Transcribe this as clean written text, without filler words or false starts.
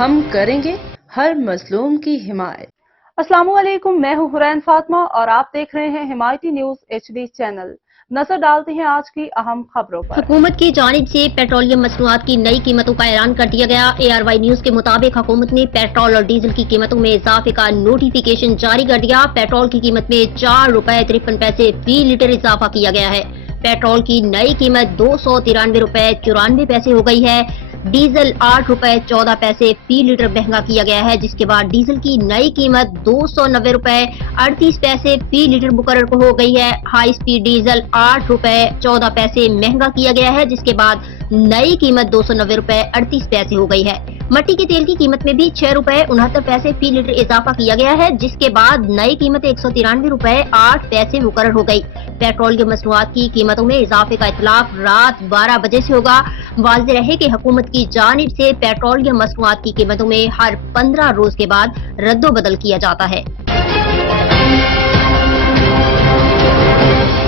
ہم کریں گے ہر مظلوم کی حمایت۔ السلام علیکم، میں ہوں حرین فاطمہ اور آپ دیکھ رہے ہیں حمایتی نیوز HD چینل۔ نظر ڈالتے ہیں آج کی اہم خبروں پر۔ حکومت کی جانب سے پیٹرولیم مصنوعات کی نئی قیمتوں کا اعلان کر دیا گیا۔ ARY نیوز کے مطابق حکومت نے پیٹرول اور ڈیزل کی قیمتوں میں اضافے کا نوٹیفیکیشن جاری کر دیا۔ پیٹرول کی قیمت میں 4 روپے 53 پیسے فی لیٹر اضافہ کیا گیا ہے۔ پیٹرول کی نئی قیمت 293 روپے 94 پیسے ہو گئی ہے۔ ڈیزل 8 روپے 14 پیسے فی لیٹر مہنگا کیا گیا ہے، جس کے بعد ڈیزل کی نئی قیمت 290 روپے 38 پیسے فی لیٹر مقرر ہو گئی ہے۔ ہائی سپیڈ ڈیزل 8 روپے 14 پیسے مہنگا کیا گیا ہے، جس کے بعد نئی قیمت 290 روپے 38 پیسے ہو گئی ہے۔ مٹی کے تیل کی قیمت میں بھی 6 روپے 69 پیسے فی لیٹر اضافہ کیا گیا ہے، جس کے بعد نئی قیمت 193 روپے 8 پیسے مقرر ہو گئی۔ پیٹرول مصنوعات کی قیمتوں میں اضافے کا اطلاق رات 12 بجے سے ہوگا۔ واضح رہے کہ حکومت کی جانب سے پیٹرول مصنوعات کی قیمتوں میں ہر 15 روز کے بعد رد و بدل کیا جاتا ہے۔